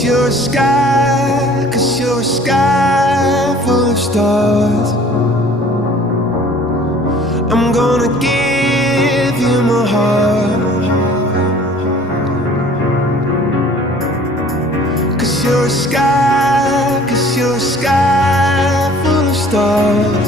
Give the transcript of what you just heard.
you're a sky, 'cause you're a sky full of stars. I'm gonna give you my heart, 'cause you're a sky, 'cause you're a sky full of stars.